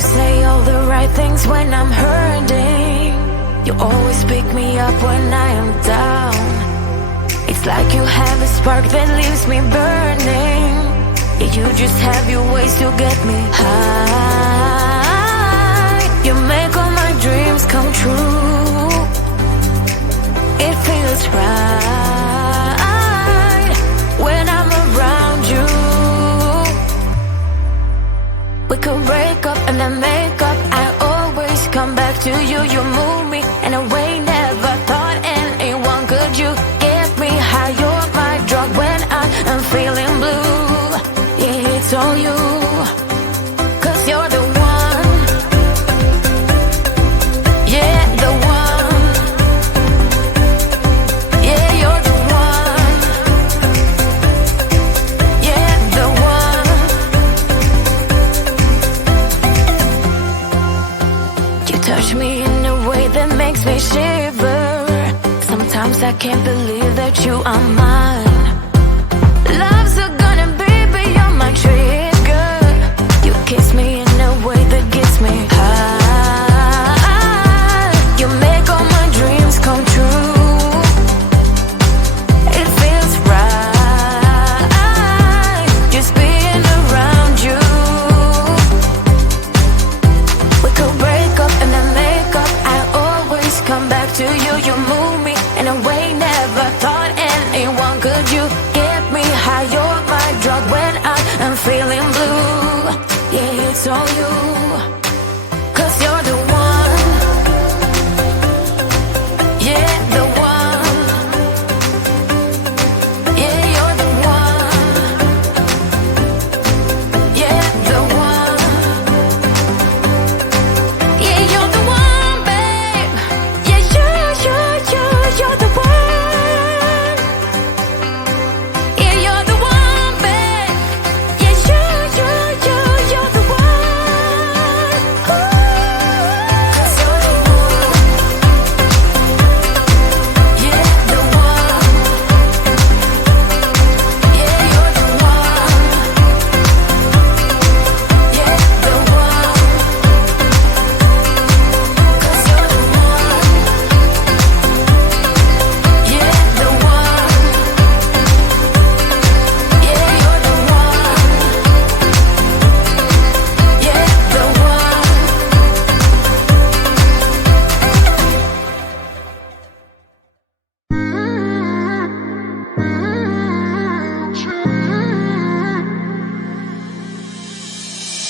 say all the right things when I'm hurting. You always pick me up when I am down. It's like you have a spark that leaves me burning. Yeah, you just have your ways to get me high. You make all my dreams come true. It feels right when I'm around you. We could break up and then make up. I always come back to you. You move me in a way never thought anyone could. You get me high. You're my drug when I am feeling blue. Yeah, it's all you, 'cause you're the one. Yeah, the one. Yeah, you're the one. Yeah, the one. You touch me in a way that makes me shiver. Sometimes I can't believe that you are mine. Love's a gun and baby, you're my trigger. You kiss me in a way that gets me high. You make all my dreams come true. It feels right just being around you. We could break up and then make up. I always come back to you. You move me in a way never thought anyone could. You get me high. You're my drug when I am feeling blue. Yeah, it's all you, 'cause you're the one. Yeah, the one. Yeah, you're the one. Yeah, the one. Yeah, you're the one, babe. Yeah, you're the one. Yeah, you're the one, babe. Yeah, you're the one. Ooh. 'Cause you're the one. Yeah, the one. Yeah, you're the one. Yeah, the one. 'Cause you're the one. Yeah, the one. Yeah, you're the one. Yeah, the one.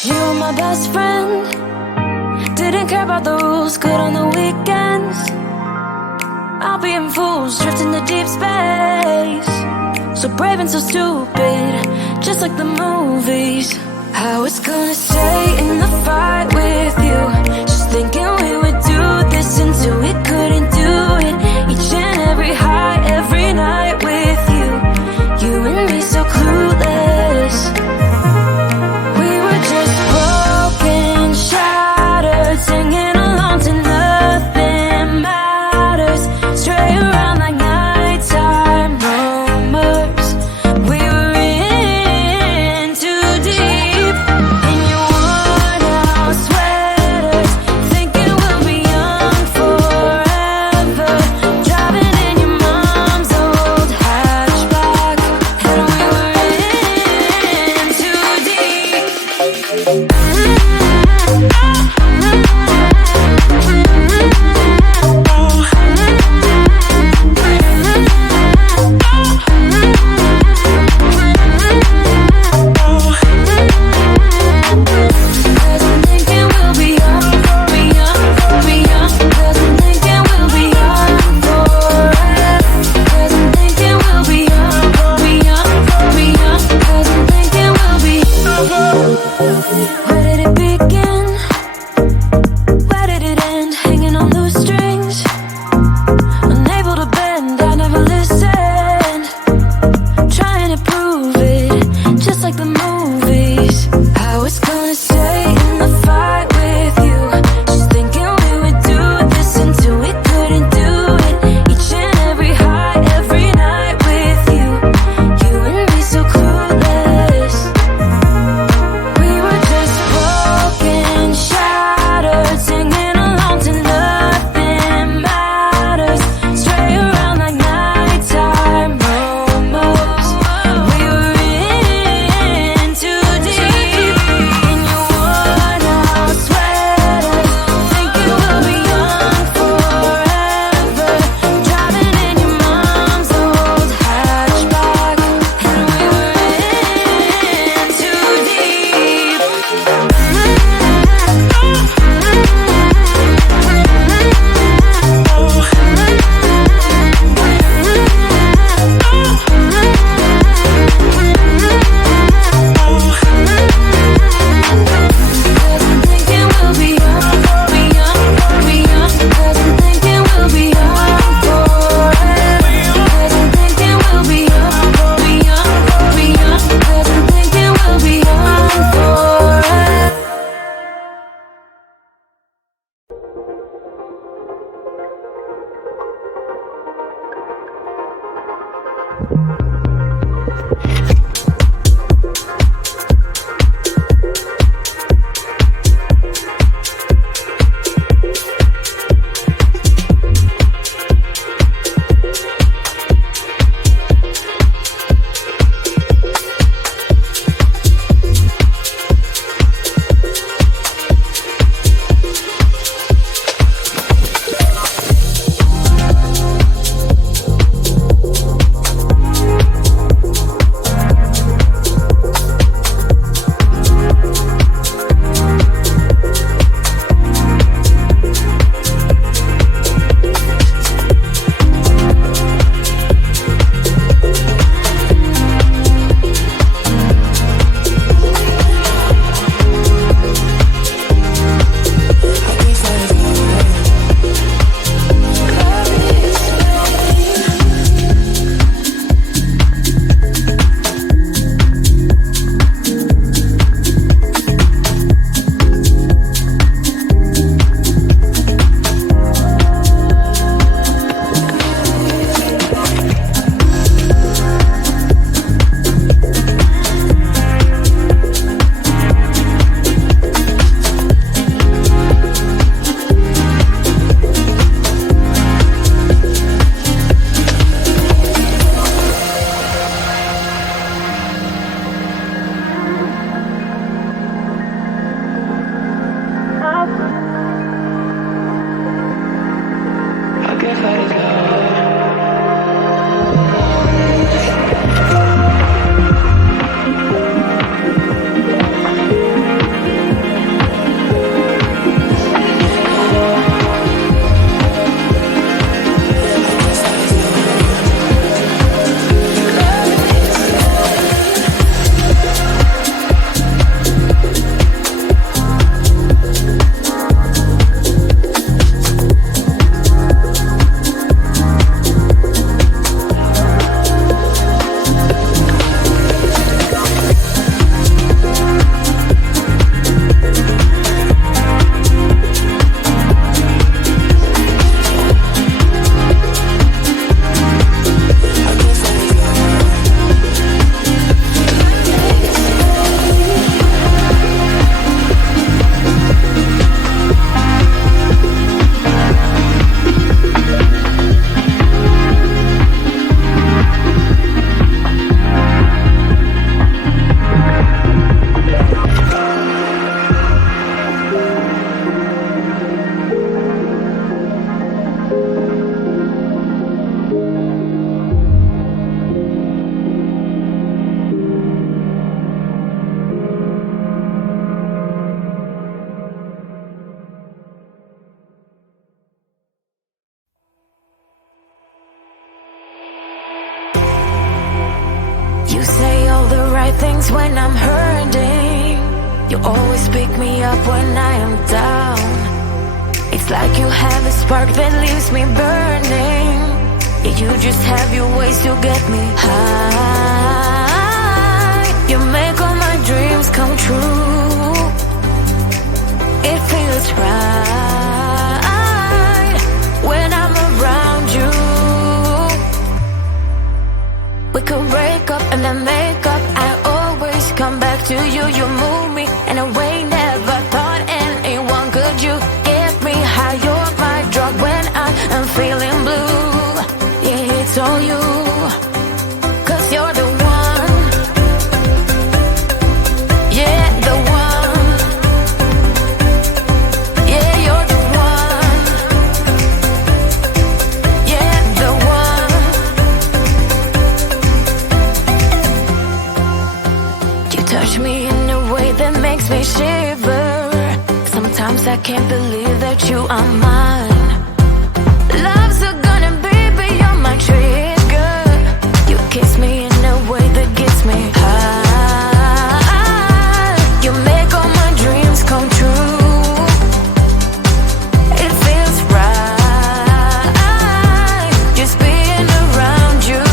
You were my best friend. Didn't care about the rules, good on the weekends. I'll be in fools, drifting to deep space. So brave and so stupid, just like the movies. I was gonna stay in the fight with you, just thinking we would do this until we couldn't do it. Each and every high, every night with you. You and me so clueless. We were just broken, shattered, singing along to nothing matters. Stray around like nighttime rumors. We were in too deep in your worn out sweaters, thinking You say all the right things when I'm hurting. You always pick me up when I am down. It's like you have a spark that leaves me burning. Yeah, you just have your ways to get me high. You make all my dreams come true. It feels right when I'm around you. We could break up and then make up. I always come back to you. You move me in a way never thought anyone could. You get me high. You're my drug when I am feeling blue. Yeah, it's all you, 'cause you're the one. Yeah, the one. Yeah, you're the one. Yeah, the one. You touch me in a way that makes me shiver. Sometimes I can't believe that you are mine. Love's gonna be beyond my trigger. You kiss me in a way that gets me high. You make all my dreams come true. It feels right just being around you.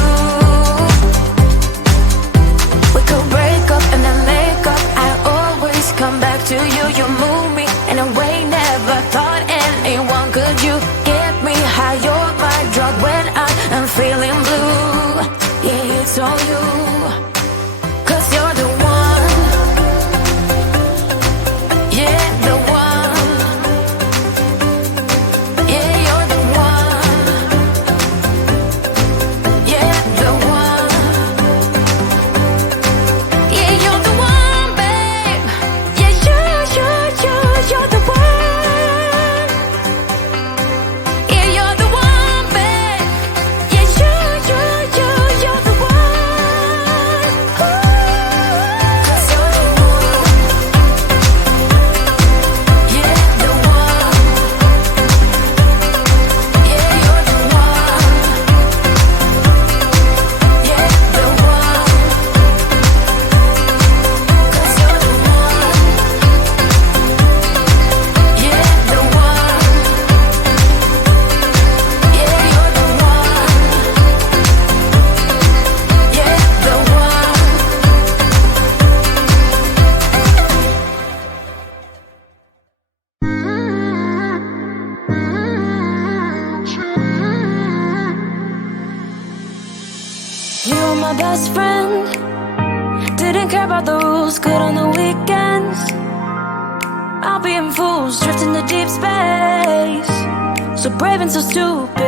We could break up and then make up. I always come back to you. You move me in a way never thought anyone could. it's all you. 'Cause you're the one. Yeah, the one. Yeah, you're the one. Yeah, the one. Yeah, you're the one, babe. Yeah, you're the one. Yeah, you're the one, babe. Yeah, you're the one. Ooh. 'Cause you're the one. Yeah, the one. Yeah, you're the one. Yeah, the one. 'Cause you're the one. Yeah, the one. Yeah, you're the one. Yeah, the one. You were my best friend. Didn't care about the rules, good on the weekends. I'll be in fools, drifting to deep space. So brave and so stupid.